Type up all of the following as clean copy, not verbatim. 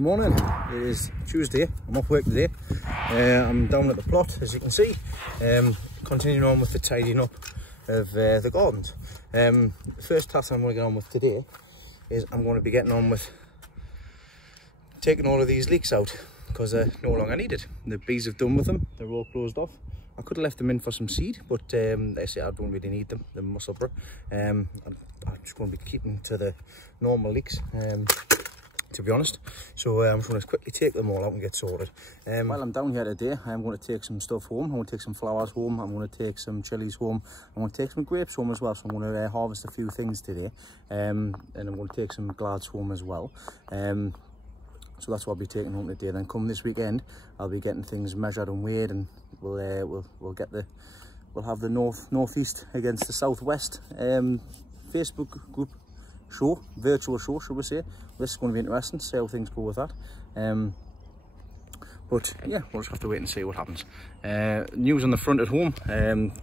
Good morning. It is Tuesday. I'm off work today. I'm down at the plot, as you can see, continuing on with the tidying up of the gardens. The first task I'm going to get on with today is I'm going to be getting on with taking all of these leeks out because they're no longer needed. The bees have done with them. They're all closed off. I could have left them in for some seed, but they say I don't really need them. The mussel bur. I'm just going to be keeping to the normal leeks. To be honest, so I'm just going to quickly take them all out and get sorted. While I'm down here today, I'm going to take some stuff home. I'm going to take some flowers home. I'm going to take some chilies home. I'm going to take some grapes home as well. So I'm going to harvest a few things today, and I'm going to take some glads home as well. So that's what I'll be taking home today. Then come this weekend, I'll be getting things measured and weighed, and we'll have the northeast against the southwest Facebook group show, virtual show, should we say. This is going to be interesting, see how things go with that. But yeah, we'll just have to wait and see what happens. News on the front at home.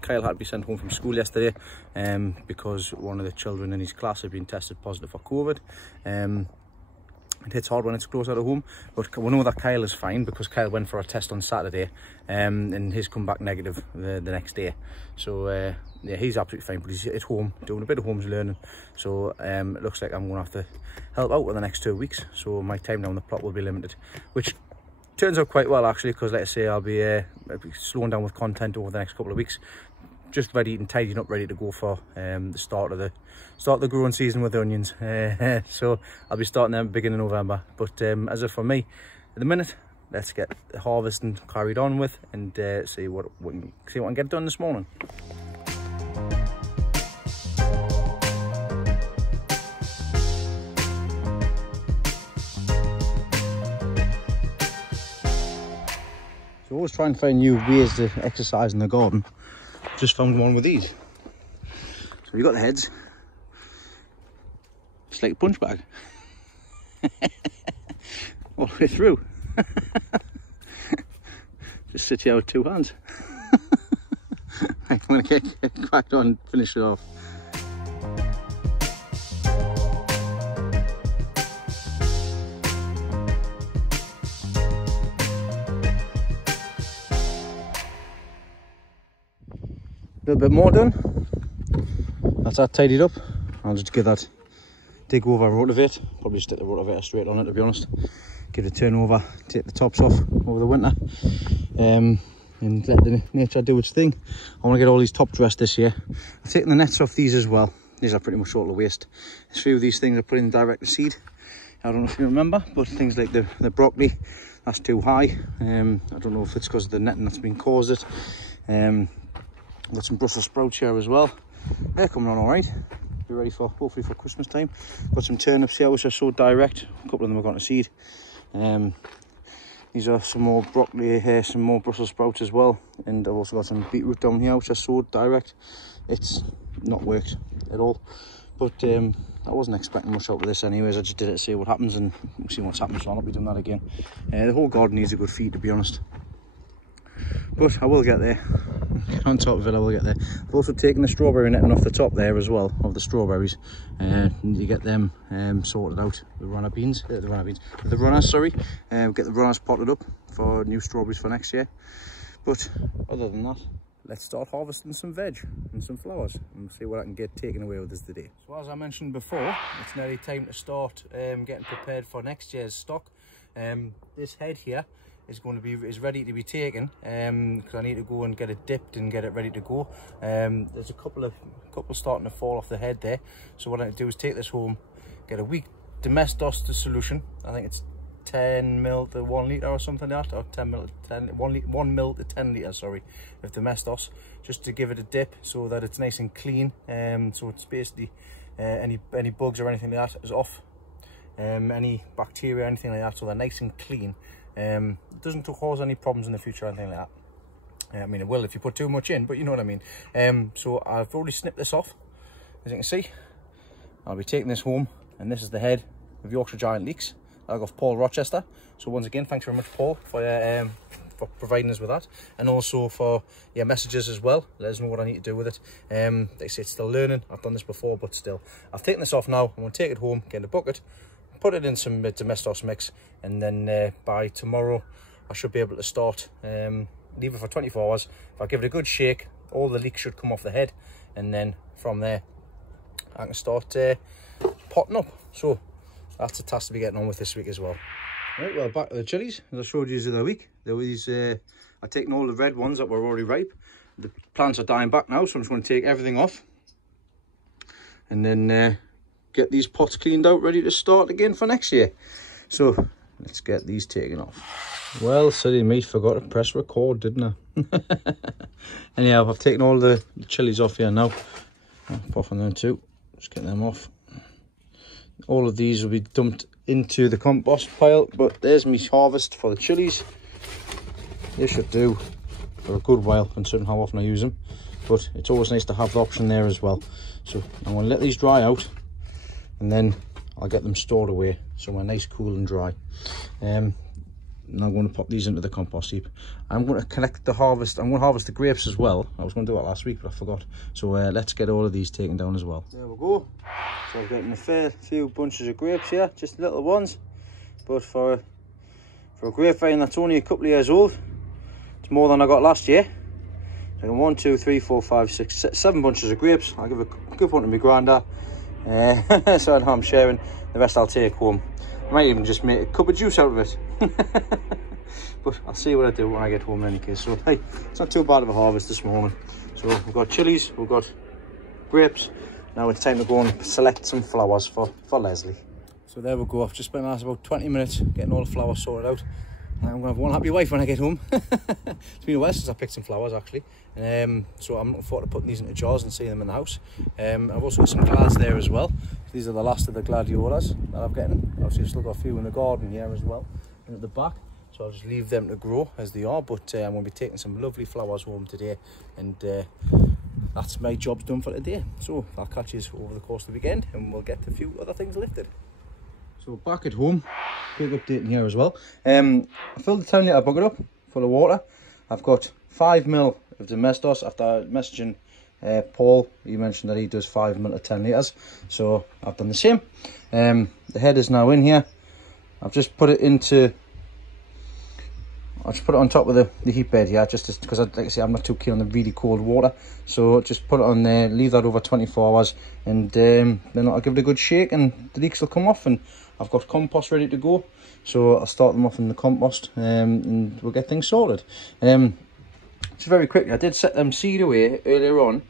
Kyle had to be sent home from school yesterday because one of the children in his class had been tested positive for COVID. It hits hard when it's close out of home, but we know that Kyle is fine because Kyle went for a test on Saturday and he's come back negative the next day. So yeah, he's absolutely fine, but he's at home doing a bit of home learning. So it looks like I'm going to have to help out for the next 2 weeks. So my time down the plot will be limited, which turns out quite well actually, because like I say, I'll be slowing down with content over the next couple of weeks. Just ready and tidying up, ready to go for the start of the growing season with the onions. So I'll be starting them beginning of November. But as of for me, at the minute, let's get the harvesting carried on with and see what I can get done this morning. So always try and find new ways to exercise in the garden. Just found one with these. So you've got the heads. It's like a punch bag. All the way through. Just sit here with 2 hands. I'm going to get cracked on and finish it off. A little bit more done. That's that tidied up. I'll just give that dig over rotivate. Probably stick the rotavator straight on it, to be honest. Give it a turn over, take the tops off over the winter, and let the nature do its thing. I want to get all these top dressed this year. I've taken the nets off these as well. These are pretty much all the waste. A few of these things are put in direct to seed. I don't know if you remember, but things like the broccoli, that's too high. I don't know if it's because of the netting that's been caused it. Got some Brussels sprouts here as well. They're coming on all right. Be ready for hopefully for Christmas time. Got some turnips here which are sowed direct. A couple of them are going to seed. These are some more broccoli here, some more Brussels sprouts as well, and I've also got some beetroot down here which are sowed direct. It's not worked at all, but I wasn't expecting much out of this anyways. I just did it to see what happens and see what's happened, so I'll not be doing that again. The whole garden needs a good feed, to be honest, but I will get there. Get on top of it, I will get there. I've also taken the strawberry netting off the top there as well, of the strawberries. You get them sorted out. The runners, sorry. Get the runners potted up for new strawberries for next year. But other than that, let's start harvesting some veg and some flowers and see what I can get taken away with us today. So as I mentioned before, it's nearly time to start getting prepared for next year's stock. This head here is ready to be taken because I need to go and get it dipped and get it ready to go. There's a couple starting to fall off the head there, so what I do is take this home, get a weak domestos solution. I think it's 10 ml to 1 litre or something like that, or 1 ml to 10 litres, sorry, of domestos, just to give it a dip so that it's nice and clean. So it's basically any bugs or anything like that is off, any bacteria or anything like that, so they're nice and clean. It doesn't cause any problems in the future or anything like that. I mean, it will if you put too much in, but you know what I mean. So I've already snipped this off, as you can see. I'll be taking this home, and this is the head of Yorkshire Giant leeks. I got Paul Rochester. So once again, thanks very much, Paul, for providing us with that, and also for your messages as well. Let us know what I need to do with it. They say it's still learning. I've done this before, but still, I've taken this off now. I'm going to take it home, get in a bucket, put it in some Domestos mix, and then by tomorrow I should be able to start. Leave it for 24 hours. If I give it a good shake, all the leeks should come off the head, and then from there I can start potting up. So that's a task to be getting on with this week as well. Right, well, back to the chilies. As I showed you the other week, there were these, I've taken all the red ones that were already ripe. The plants are dying back now, so I'm just going to take everything off, and then get these pots cleaned out, ready to start again for next year. So let's get these taken off. Well, silly me, forgot to press record, didn't I? Anyhow, I've taken all the chilies off here now. I'm popping them too, just getting them off. All of these will be dumped into the compost pile, but there's my harvest for the chilies. They should do for a good while, considering how often I use them, but it's always nice to have the option there as well. So I'm going to let these dry out, and then I'll get them stored away so they're nice, cool and dry. And I'm going to pop these into the compost heap. I'm going to collect the harvest. I'm going to harvest the grapes as well. I was going to do it last week, but I forgot. So let's get all of these taken down as well. There we go. So I've gotten a fair few bunches of grapes here, just little ones. But for a grapevine that's only a couple of years old, it's more than I got last year. So I got 1, 2, 3, 4, 5, 6, 7 bunches of grapes. I'll give one to my granddad. So I know I'm sharing. The rest I'll take home. I might even just make a cup of juice out of it. But I'll see what I do when I get home in any case. So hey, it's not too bad of a harvest this morning. So we've got chilies, we've got grapes. Now it's time to go and select some flowers for Leslie. So there we go. I've just spent about 20 minutes getting all the flowers sorted out. I'm going to have one happy wife when I get home. It's been a while since I picked some flowers actually. So I'm looking forward to putting these into jars and seeing them in the house. I've also got some glads there as well. These are the last of the gladiolas that I've gotten. Obviously I've still got a few in the garden here as well, and at the back. So I'll just leave them to grow as they are. But I'm going to be taking some lovely flowers home today, and that's my job's done for today. So I'll catch you over the course of the weekend, and we'll get a few other things lifted. So back at home, quick update in here as well. I filled the 10 litre bucket up full of water. I've got 5 ml of Domestos. After messaging Paul, he mentioned that he does 5 ml of 10 litres. So I've done the same. The head is now in here. I've just put it into, I'll just put it on top of the heat bed here, just because, like I say, I'm not too keen on the really cold water. So just put it on there, leave that over 24 hours, and then I'll give it a good shake, and the leeks will come off, and I've got compost ready to go. So I'll start them off in the compost, and we'll get things sorted. Just very quickly, I did set them seed away earlier on.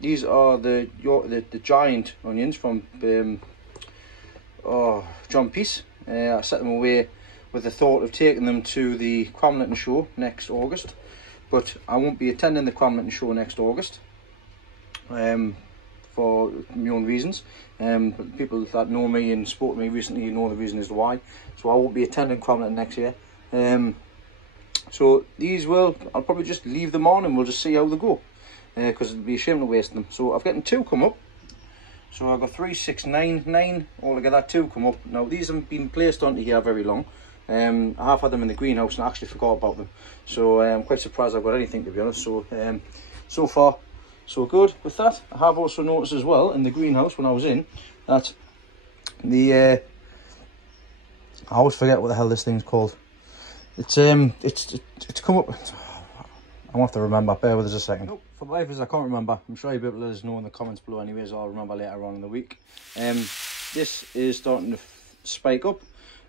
These are the giant onions from John Peace. I set them away with the thought of taking them to the Cramlington show next August, but I won't be attending the Cramlington show next August for my own reasons. But people that know me and spoke to me recently know the reason as to why. So I won't be attending Cramlington next year. So these I'll probably just leave them on and we'll just see how they go, because it'd be a shame to waste them. So I've gotten 2 come up. So I've got 3, 6, 9 altogether. 2 come up. Now these haven't been placed onto here very long. I have had them in the greenhouse and I actually forgot about them. So I'm quite surprised I've got anything, to be honest. So so far so good with that. I have also noticed as well in the greenhouse when I was in that I always forget what the hell this thing's called. It's come up. I won't have to remember. Bear with us a second. Nope, for life is I can't remember. I'm sure you'll be able to let us know in the comments below anyways. I'll remember later on in the week. This is starting to spike up,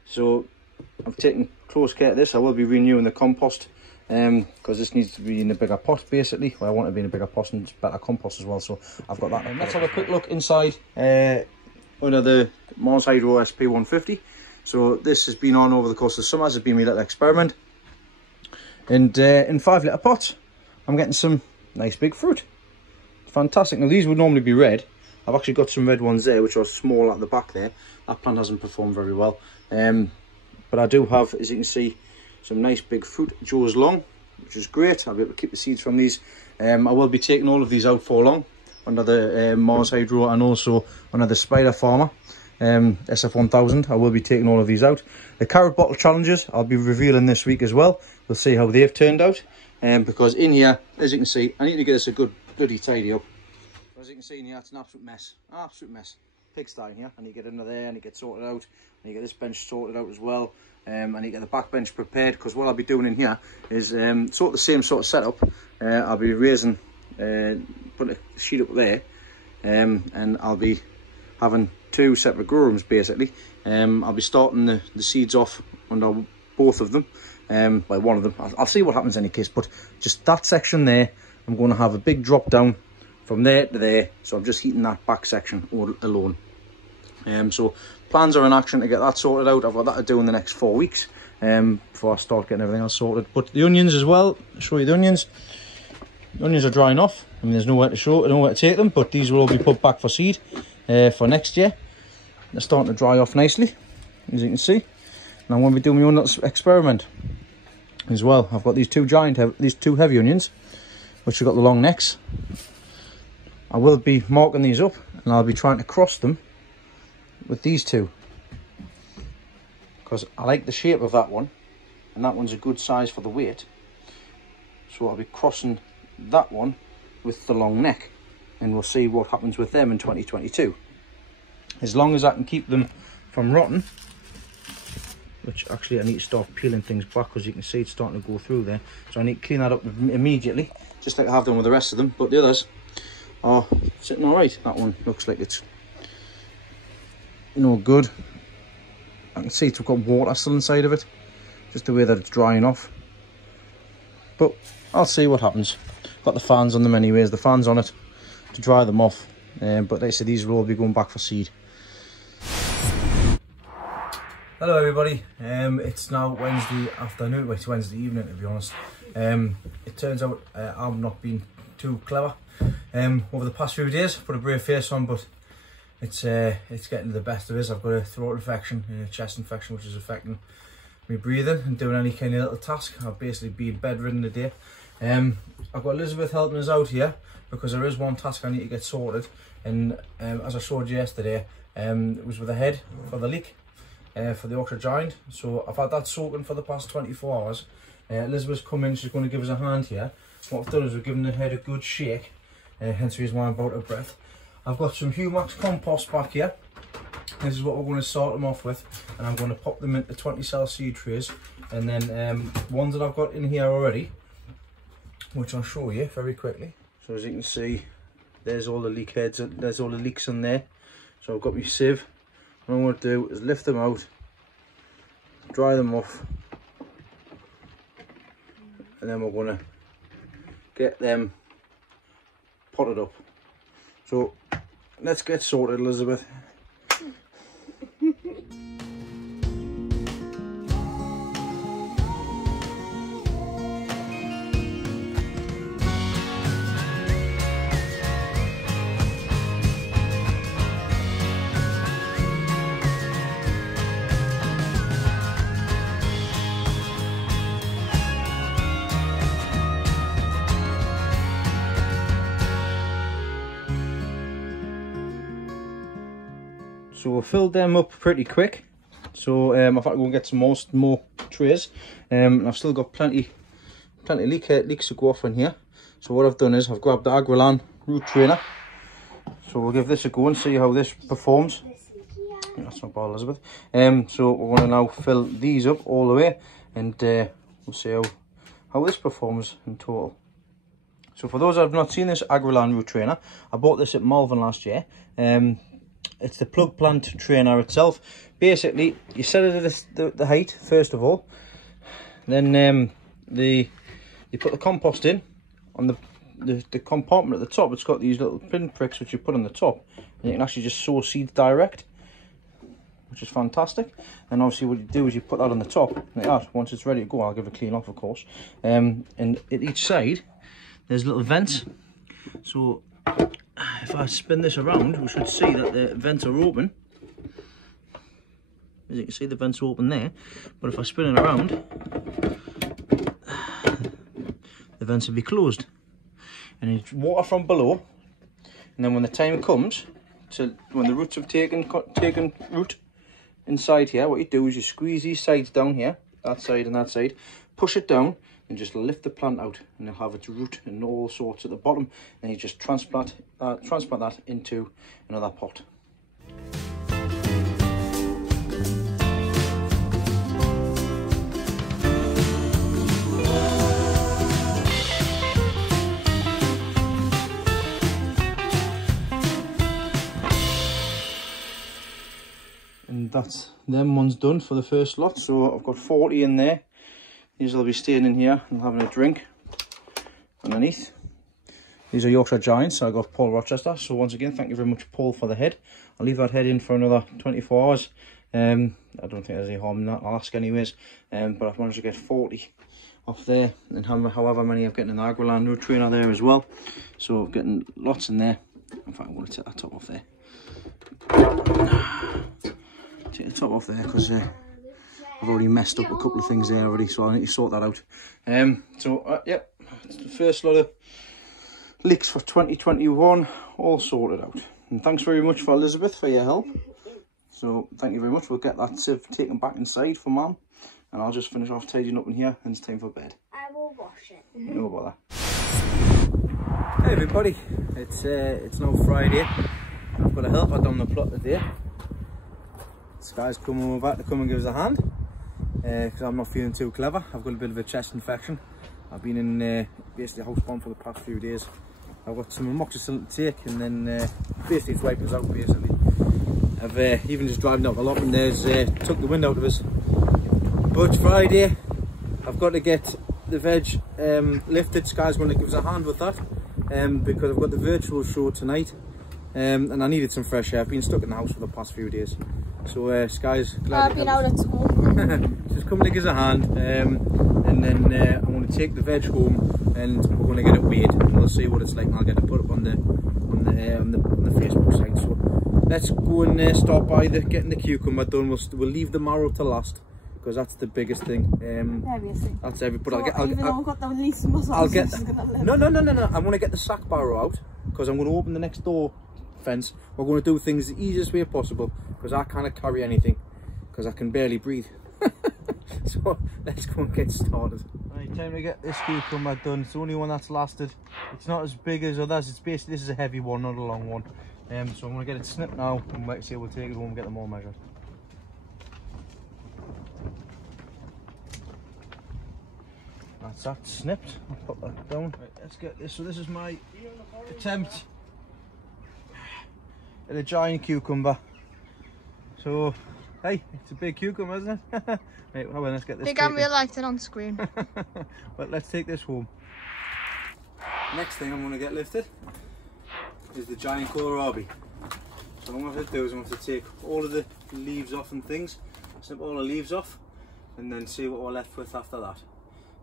so I'm taking close care of this. I will be renewing the compost because this needs to be in a bigger pot basically. Well, I want it to be in a bigger pot and better compost as well, so I've got that. Let's have a quick look inside under the Marrow SP150. So this has been on over the course of the summer. This has been my little experiment, and in 5 litre pots I'm getting some nice big fruit. Fantastic. Now these would normally be red. I've actually got some red ones there which are small at the back there. That plant hasn't performed very well, but I do have, as you can see, some nice big fruit. Joe's long, which is great. I'll be able to keep the seeds from these. I will be taking all of these out for long under the Mars Hydro and also under the Spider Farmer SF1000. I will be taking all of these out. The carrot bottle challenges I'll be revealing this week as well. We'll see how they've turned out, because in here, as you can see, I need to get this a good bloody tidy up. As you can see in here, it's an absolute mess. Absolute mess. pigsty in here. I need to get under there, and it gets sorted out. I need to get this bench sorted out as well. I need to get the back bench prepared, because what I'll be doing in here is sort of the same sort of setup. I'll be raising, put a sheet up there, and I'll be having 2 separate grow rooms basically. I'll be starting the seeds off under both of them, well, one of them. I'll see what happens in any case, but just that section there, I'm going to have a big drop down from there to there, so I'm just heating that back section alone. So plans are in action to get that sorted out. I've got that to do in the next 4 weeks before I start getting everything else sorted. But the onions as well, I'll show you the onions. The onions are drying off. I mean, there's nowhere to show, nowhere to take them, but these will all be put back for seed for next year. They're starting to dry off nicely, as you can see. And I'm going to be doing my own little experiment as well. I've got these two heavy onions, which have got the long necks. I will be marking these up, and I'll be trying to cross them with these two, because I like the shape of that one, and that one's a good size for the weight. So I'll be crossing that one with the long neck, and we'll see what happens with them in 2022. As long as I can keep them from rotting, which actually I need to start peeling things back, because you can see it's starting to go through there. So I need to clean that up immediately, just like I have done with the rest of them. But the others are sitting all right. That one looks like it's, you know, good. I can see it's got water still inside of it, just the way that it's drying off. But I'll see what happens. Got the fans on them anyways, the fans on it to dry them off. But like I said, these will all be going back for seed. Hello everybody, it's now Wednesday afternoon, well, it's Wednesday evening to be honest. It turns out I've not been too clever over the past few days. Put a brave face on, but it's getting the best of us. I've got a throat infection, a chest infection, which is affecting me breathing and doing any kind of little task. I've basically been bedridden today. I've got Elizabeth helping us out here, because there is one task I need to get sorted, and as I showed you yesterday, it was with the head for the leek. For the Yorkshire Giant. So I've had that soaking for the past 24 hours. Elizabeth's come in, she's going to give us a hand here. What I've done is we've given the head a good shake, hence the reason why I'm out of breath. I've got some Humax compost back here. This is what we're going to start them off with, and I'm going to pop them into 20 cell seed trays, and then ones that I've got in here already, which I'll show you very quickly. So as you can see, there's all the leek heads, there's all the leeks in there. So I've got my sieve. What I'm going to do is lift them out, dry them off, and then we're going to get them potted up. So let's get sorted, Elizabeth. So we filled them up pretty quick. So I've had to go and get some more trays. And I've still got plenty leeks to go off in here. So what I've done is I've grabbed the Agrilan root trainer. So we'll give this a go and see how this performs. That's not bad, Elizabeth. So we're going to now fill these up all the way, and we'll see how this performs in total. So for those that have not seen this Agrilan root trainer, I bought this at Malvern last year. It's the plug plant trainer itself. Basically, you set it at the height first of all, then you put the compost in on the compartment at the top. It's got these little pin pricks which you put on the top, and you can actually just sow seeds direct, which is fantastic. And obviously what you do is you put that on the top like that. Once it's ready to go, I'll give it a clean off, of course. And at each side there's little vents. So if I spin this around, we should see that the vents are open. As you can see, the vents are open there. But if I spin it around, the vents will be closed. And it's water from below. And then when the time comes, when the roots have taken root inside here, what you do is you squeeze these sides down here, that side and that side, push it down, and just lift the plant out, and you'll have its root and all sorts at the bottom, and you just transplant that into another pot. that's them ones done for the first lot. So I've got 40 in there. These will be staying in here and having a drink underneath. These are Yorkshire Giants, so I got Paul Rochester. So once again, thank you very much, Paul, for the head. I'll leave that head in for another 24 hours. I don't think there's any harm in that. I'll ask anyways. But I've managed to get 40 off there, and however many I'm getting in the Agriland root trainer there as well. So getting lots in there. In fact, I'm going to take that top off there. Take the top off there because I've already messed up a couple of things there already, so I need to sort that out. Yep, it's the first lot of leeks for 2021 all sorted out. And thanks very much for Elizabeth for your help. So thank you very much. We'll get that sieve taken back inside for Mum, and I'll just finish off tidying up in here, and it's time for bed. I will wash it. No bother. Hey everybody, it's now Friday. I've got a helper down the plot today. This guy's coming over to come and give us a hand because I'm not feeling too clever. I've got a bit of a chest infection. I've been in basically housebound for the past few days. I've got some amoxicillin to take, and then basically it's wiping us out basically. I've even just driving down the lot and there's took the wind out of us. But Friday, I've got to get the veg lifted. Sky's going to give us a hand with that because I've got the virtual show tonight, and I needed some fresh air. I've been stuck in the house for the past few days. So Sky's glad I've been out at home. Just come to give us a hand, and then I'm going to take the veg home and we're going to get it weighed, and we'll see what it's like, and I'll get it put up on the Facebook site. So let's go and start by getting the cucumber done. We'll leave the marrow to last because that's the biggest thing. That's every. But so I've got the least muscles. I'll get. No. I'm going to get the sack barrow out because I'm going to open the next door fence. We're going to do things the easiest way possible because I can't carry anything because I can barely breathe. So let's go and get started. Right, time to get this cucumber done. It's the only one that's lasted. It's not as big as others. It's basically, this is a heavy one, not a long one. So I'm going to get it snipped now, and we'll take it home and get them all measured. That's that snipped. I'll put that down. Right, let's get this. So this is my attempt at a giant cucumber. So, hey, it's a big cucumber, isn't it? Right, well, let's get this. Big and real lighting on screen. But let's take this home. Next thing I'm going to get lifted is the giant Kohl Rabi. So what I'm going to do is I'm going to take all of the leaves off and things, snip all the leaves off, and then see what we're left with after that.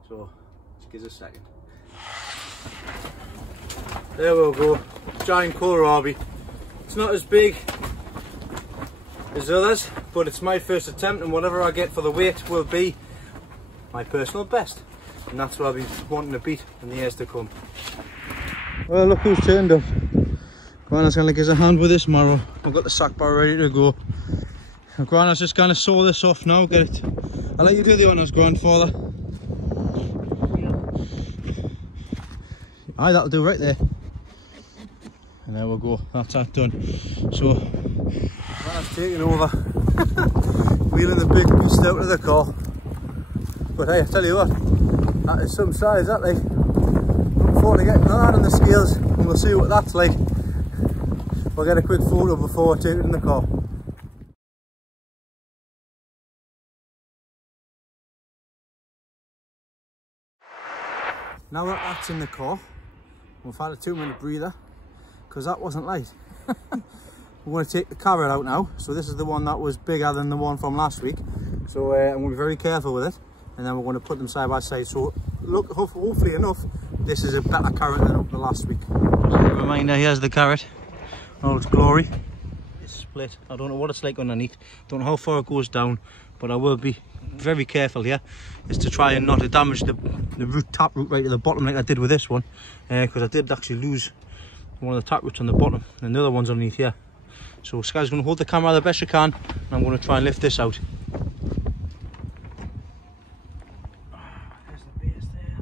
So just give us a second. There we go, giant Kohl Rabi. It's not as big as others, but it's my first attempt, and whatever I get for the weight will be my personal best, and that's what I'll be wanting to beat in the years to come. Well, look who's turned up. Grana's going to give us a hand with this marrow. I've got the sack bar ready to go. Grana's just going to saw this off now, get it. I'll let you do the honours, grandfather. Aye, that'll do right there. And there we go, that's that done. So, Grana's taking over. Wheeling the big beast out of the car. But hey, I tell you what, that is some size, that like. Looking forward to getting that on the scales, and we'll see what that's like. We'll get a quick photo before I take it in the car. Now that that's in the car, we've had a 2-minute breather because that wasn't light. We're going to take the carrot out now. So this is the one that was bigger than the one from last week. So I'm going to be very careful with it, and then we're going to put them side by side. So look, hopefully enough, this is a better carrot than the last week. Just a reminder, here's the carrot. All its glory. It's split. I don't know what it's like underneath. Don't know how far it goes down, but I will be very careful here, is to try and not to damage the root, tap root right to the bottom like I did with this one, because I did actually lose one of the tap roots on the bottom, and the other one's underneath here. So Sky's going to hold the camera the best she can, and I'm going to try and lift this out. There's the base there.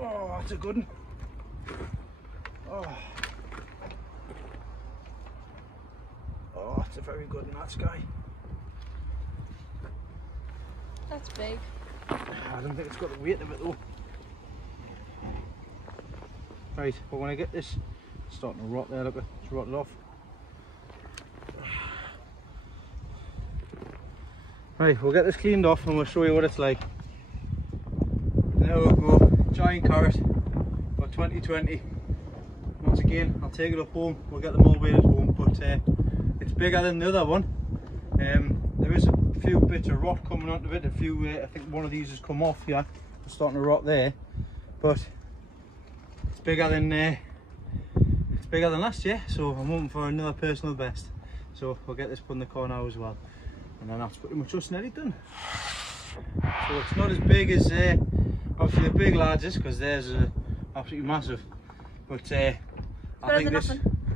Oh, that's a good one. Oh, that's a very good one, that, Sky. That's big. I don't think it's got the weight of it though. Right, but when I get this, it's starting to rot there, look, it's rotted off. Right, we'll get this cleaned off and we'll show you what it's like. There we go, giant carrot for 2020. Once again, I'll take it up home, we'll get them all weighed at home, but it's bigger than the other one. There is a few bits of rot coming onto it, I think one of these has come off here, it's starting to rot there, but it's bigger than last year, so I'm hoping for another personal best. So we'll get this put in the car now as well, and then that's pretty much us nearly done. So it's not as big as obviously the big lads is, because theirs are absolutely massive, but I think this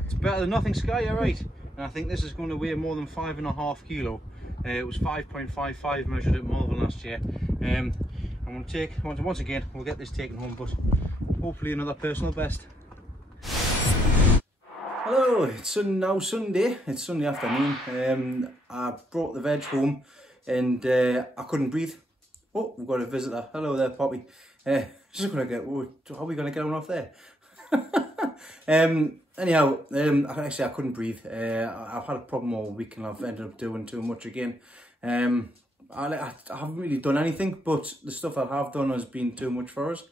it's better than nothing, Sky, you're right. And I think this is going to weigh more than 5.5 kilo. It was 5.55 measured at Malvern last year. I'm going to take, once again, we'll get this taken home, but hopefully another personal best. Hello, it's now Sunday, it's Sunday afternoon. I brought the veg home and I couldn't breathe. Oh, we've got a visitor. Hello there, Poppy. Just gonna get, how are we going to get on off there? Anyhow, actually I couldn't breathe. I've had a problem all week and I've ended up doing too much again. I haven't really done anything, but the stuff I have done has been too much for us.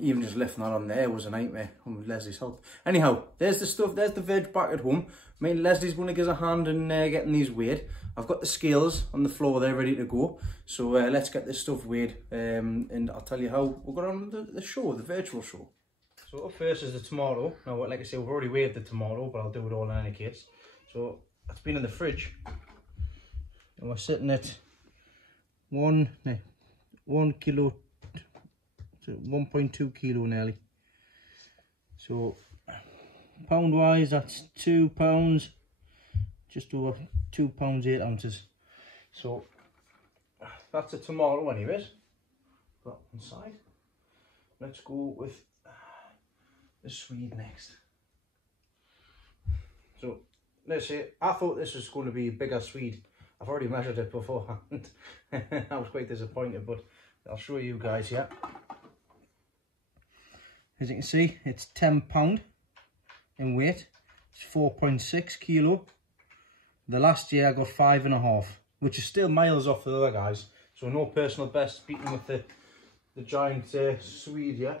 Even just lifting that on there was a nightmare with Leslie's help. Anyhow, there's the stuff, there's the veg back at home. I mean, Leslie's going to give us a hand in getting these weighed. I've got the scales on the floor there ready to go. So let's get this stuff weighed and I'll tell you how we'll go on the show, the virtual show. So up first is the tomato. Now, like I say, we've already weighed the tomato, but I'll do it all in any case. So it's been in the fridge. And we're sitting at 1 kilo, 1.2 kilo nearly. So pound wise, that's 2 pounds, just over 2 pounds 8 ounces. So that's a tomato anyways. Put that one side. Let's go with the Swede next. So let's say I thought this was going to be a bigger Swede. I've already measured it beforehand. I was quite disappointed, but I'll show you guys here. As you can see, it's £10 in weight. It's 4.6 kilo. The last year I got 5.5, which is still miles off the other guys. So no personal best, beaten with the giant Swede here.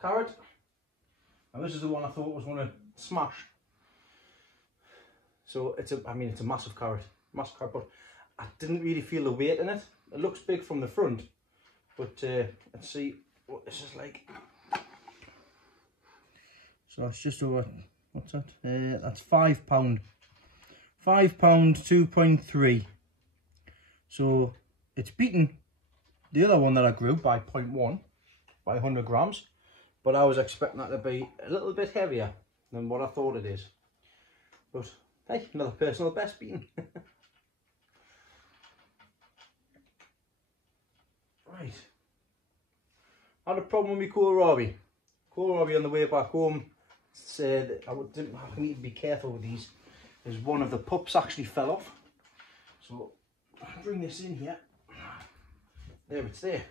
Carrot. And this is the one I thought was going to smash. So it's a massive carrot, but I didn't really feel the weight in it. It looks big from the front, but let's see what this is like. So it's just over, what's that? That's £5. £5, 2.3. So it's beaten the other one that I grew by 0.1, by 100 grams. But I was expecting that to be a little bit heavier than what I thought it is. But hey, another personal best beaten. Right. I had a problem with Kohl Rabi. Kohl Rabi on the way back home said I need to be careful with these, as one of the pups actually fell off. So I'll bring this in here. There, it's there.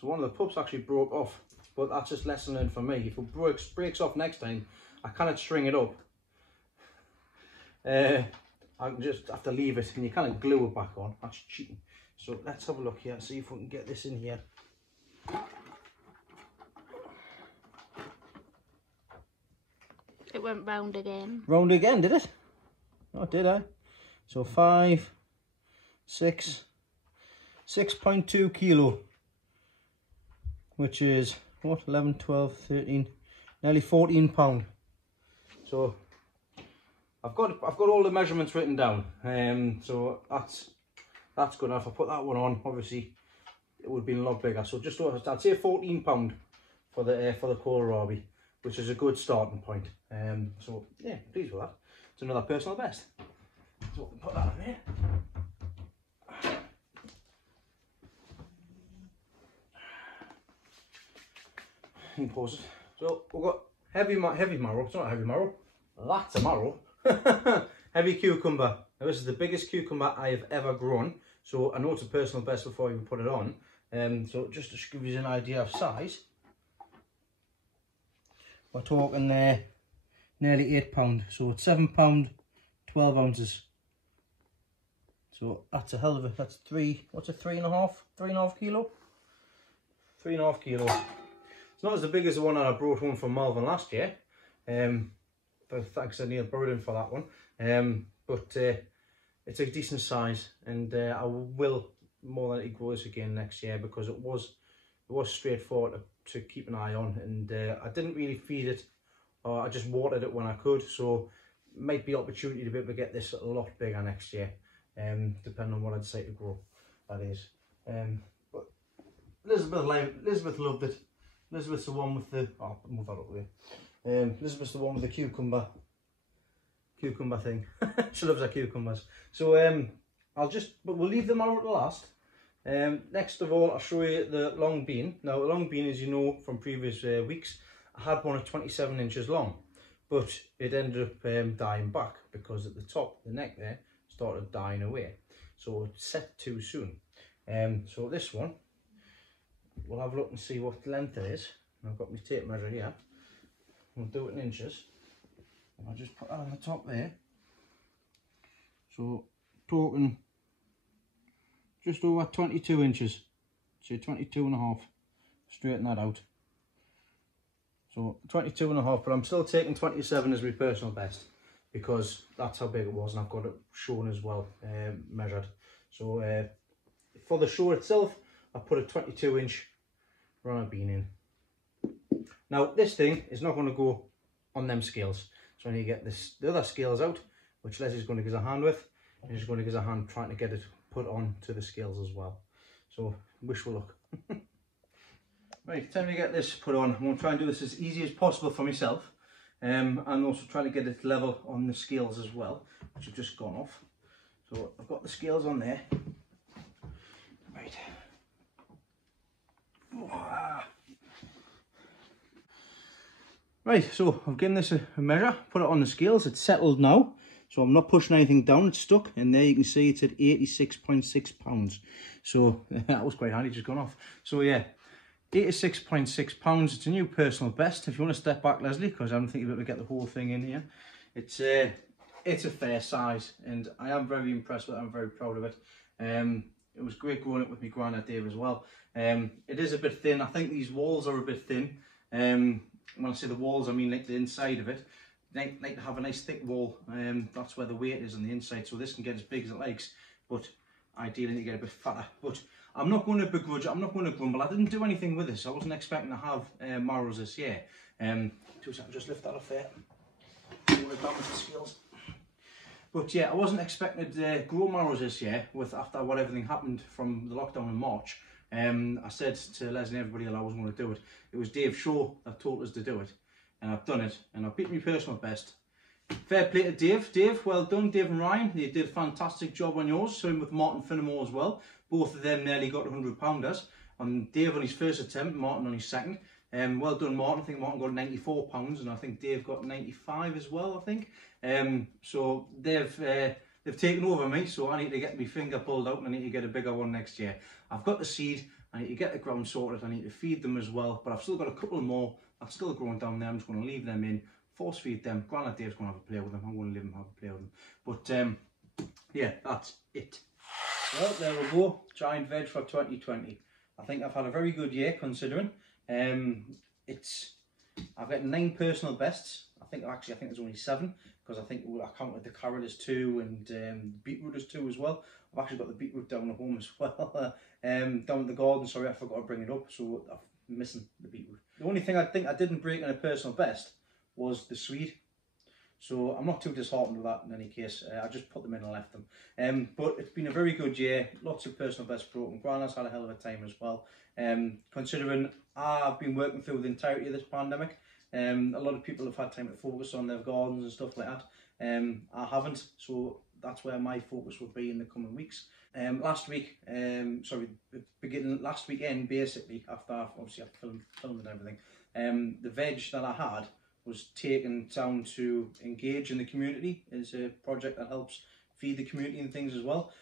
So one of the pups actually broke off, but that's just lesson learned for me. If it breaks off next time, I cannot string it up. I can just have to leave it and you kind of glue it back on. That's cheating. So let's have a look here, see if we can get this in here. It went round again. Round again, did it? Oh, did I? So 6.2 kilo, which is what, 11, 12, 13, nearly 14 pound. So I've got all the measurements written down. So that's good enough. I put that one on. Obviously, it would have been a lot bigger. So just I'd say 14 pound for the Kohl Rabi, which is a good starting point. So yeah, pleased with that. It's another personal best. So put that in there. And pause it. So we've got heavy marrow. It's not a heavy marrow. That's a marrow. Heavy cucumber. Now this is the biggest cucumber I have ever grown. So I know it's a personal best before I even put it on. So just to give you an idea of size, we're talking there nearly £8. So it's £7 12 ounces. So that's a hell of a, that's what's it, 3.5 kilo? 3.5 kilo. It's not as big as the one that I brought home from Malvern last year. But thanks to Neil Burden for that one. But it's a decent size, and I will more than grow this again next year, because it was straightforward to keep an eye on, and I didn't really feed it, or I just watered it when I could, so might be opportunity to be able to get this a lot bigger next year, depending on what I decide to grow, that is. But Elizabeth loved it. Elizabeth's the one with the, oh, I'll move that up there. Elizabeth's the one with the cucumber thing. She loves her cucumbers. So but we'll leave them out at last. Next of all, I'll show you the long bean. Now, the long bean, as you know from previous weeks, I had one at 27 inches long, but it ended up dying back, because at the top, the neck there, started dying away. So it set too soon. So this one, we'll have a look and see what length it is. I've got my tape measure here. We'll do it in inches. And I'll just put that on the top there. So, talking just over 22 inches. Say 22.5. Straighten that out. So 22.5, but I'm still taking 27 as my personal best, because that's how big it was, and I've got it shown as well, measured. So for the show itself, I put a 22-inch runner bean in. Now this thing is not going to go on them scales, so I need to get the other scales out, which Leslie's going to give us a hand with, and she's going to give us a hand trying to get it put on to the scales as well. So wish we luck. Right, time to get this put on. I'm going to try and do this as easy as possible for myself, and also trying to get it level on the scales as well, which have just gone off. So I've got the scales on there. Right. Right, so I've given this a measure, put it on the scales, it's settled now, so I'm not pushing anything down, it's stuck, and there you can see it's at 86.6 pounds. So that was quite handy, just gone off. So yeah, 86.6 pounds, it's a new personal best. If you want to step back, Leslie, because I don't think you'll be able to get the whole thing in here. It's a fair size, and I am very impressed with it, I'm very proud of it. It was great growing it with my granddad Dave as well. It is a bit thin, I think these walls are a bit thin. When I say the walls, I mean like the inside of it. Like to have a nice thick wall, that's where the weight is on the inside, so this can get as big as it likes, but ideally to get a bit fatter. But I'm not going to begrudge it, I'm not going to grumble. I didn't do anything with this, I wasn't expecting to have marrows this year. 2 seconds, just lift that off there. Don't want to damage the scales. But yeah, I wasn't expecting to grow marrows this year, after what everything happened from the lockdown in March. I said to Les and everybody that I wasn't going to do it. It was Dave Shaw that told us to do it, and I've done it, and I've beat my personal best. Fair play to Dave. Dave, well done. Dave and Ryan, they did a fantastic job on yours. Same with Martin Finnemore as well. Both of them nearly got 100 pounders. And Dave on his first attempt, Martin on his second. Well done, Martin. I think Martin got 94 pounds, and I think Dave got 95 as well, I think. So they've taken over me, so I need to get my finger pulled out, and I need to get a bigger one next year. I've got the seed, I need to get the ground sorted, I need to feed them as well, but I've still got a couple more that's still growing down there. I'm just going to leave them in, force feed them. Granddad Dave's going to have a play with them, I'm going to leave him have a play with them. But yeah, that's it. Well, there we go, giant veg for 2020. I think I've had a very good year considering. I've got 9 personal bests. I think there's only 7, because I think I counted the carrot as 2 and beetroot as 2 as well. I've actually got the beetroot down at home as well. Down in the garden, sorry, I forgot to bring it up, so I'm missing the beetroot. The only thing I think I didn't break in a personal best was the Swede. So I'm not too disheartened with that in any case. I just put them in and left them. But it's been a very good year. Lots of personal bests broken. Grandad's had a hell of a time as well. Considering I've been working through the entirety of this pandemic, a lot of people have had time to focus on their gardens and stuff like that. I haven't, so that's where my focus will be in the coming weeks. Last weekend basically, after obviously I filmed and everything, the veg that I had was taken down to engage in the community. It's a project that helps feed the community and things as well.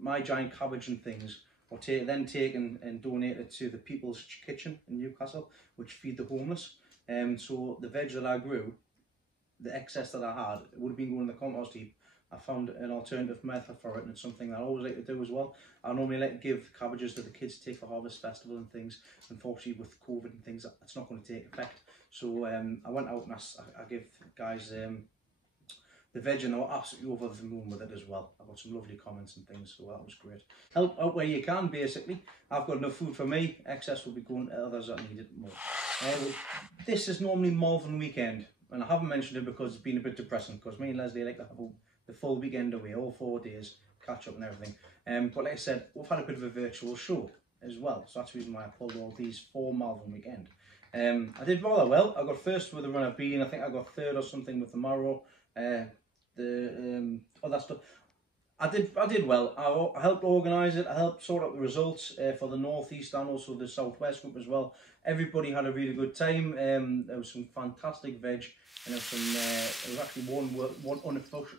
My giant cabbage and things were then taken and donated to the People's Kitchen in Newcastle, which feed the homeless. So the veg that I grew, the excess that I had, it would have been going in the compost heap, I found an alternative method for it, and it's something that I always like to do as well. I normally like to give cabbages to the kids to take for Harvest Festival and things. Unfortunately, with COVID and things, it's not going to take effect. So I went out and I gave guys the veg, and they were absolutely over the moon with it as well. I got some lovely comments and things, so that was great. Help out where you can, basically. I've got enough food for me. Excess will be going to others that need it more. This is normally Malvern weekend, and I haven't mentioned it because it's been a bit depressing, because me and Leslie like to have the full weekend away, all 4 days, catch up and everything. But like I said, we've had a bit of a virtual show as well, so that's the reason why I pulled all these for Malvern weekend. I did rather well. I got first with the run I've been. I think I got third or something with the Marrow. Other stuff. I did well. I helped organise it. I helped sort out the results for the northeast and also the southwest group as well. Everybody had a really good time. There was some fantastic veg, and there was actually one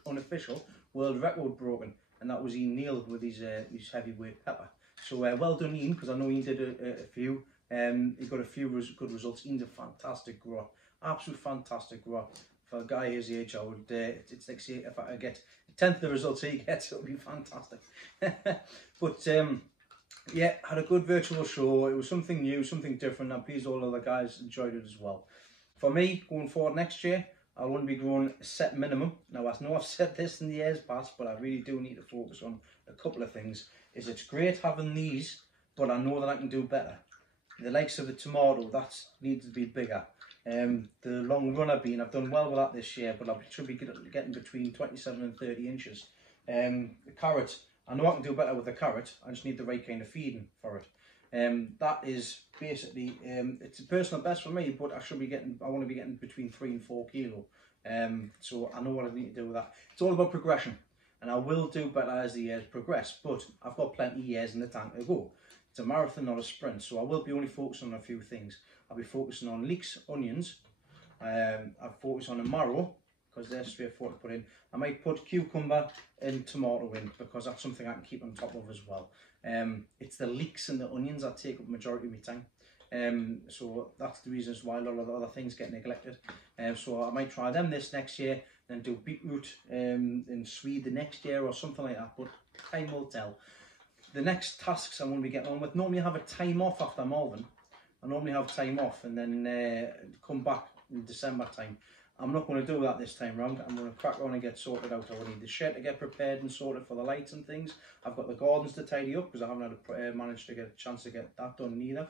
unofficial world record broken, and that was Ian Neal with his heavyweight pepper. So well done, Ian, because I know he did a few. He got a few good results. Ian's a fantastic grower, absolute fantastic grower. For a guy his age, I would, it's like, say, if I get a tenth of the results he gets, it'll be fantastic. But yeah, had a good virtual show. It was something new, something different. I'm pleased all other guys enjoyed it as well. For me, going forward next year, I want to be growing a set minimum. Now, I know I've said this in the years past, but I really do need to focus on a couple of things. It's great having these, but I know that I can do better. The likes of the tomato, that needs to be bigger. The long runner bean, I've done well with that this year, but I should be getting between 27 and 30 inches. The carrot, I know I can do better with the carrot. I just need the right kind of feeding for it. That is basically, it's a personal best for me, but I want to be getting between 3 and 4 kilo. So I know what I need to do with that. It's all about progression, and I will do better as the years progress, but I've got plenty of years in the tank to go. It's a marathon, not a sprint, so I will be only focusing on a few things. I'll be focusing on leeks, onions. I'll focus on a marrow, because they're straightforward to put in. I might put cucumber and tomato in, because that's something I can keep on top of as well. It's the leeks and the onions that take up the majority of my time. So that's the reasons why a lot of the other things get neglected. So I might try them this next year, then do beetroot and Swede the next year or something like that, but time will tell. The next tasks I'm going to be getting on with, normally I have a time off after Malvern. I normally have time off and then come back in December time. I'm not going to do that this time round. I'm going to crack on and get sorted out. I need the shed to get prepared and sorted for the lights and things. I've got the gardens to tidy up because I haven't had managed to get a chance to get that done neither.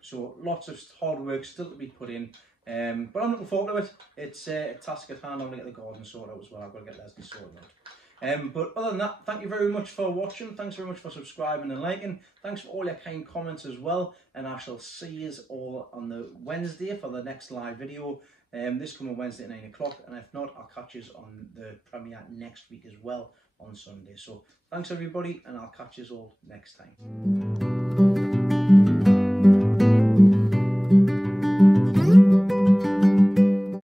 So lots of hard work still to be put in. But I'm looking forward to it. It's a task at hand. I want to get the garden sorted out as well. I've got to get Leslie sorted out. But other than that, thank you very much for watching. Thanks very much for subscribing and liking. Thanks for all your kind comments as well. And I shall see you all on the Wednesday for the next live video. This coming Wednesday at 9 o'clock. And if not, I'll catch you on the premiere next week as well on Sunday. So thanks everybody, and I'll catch you all next time.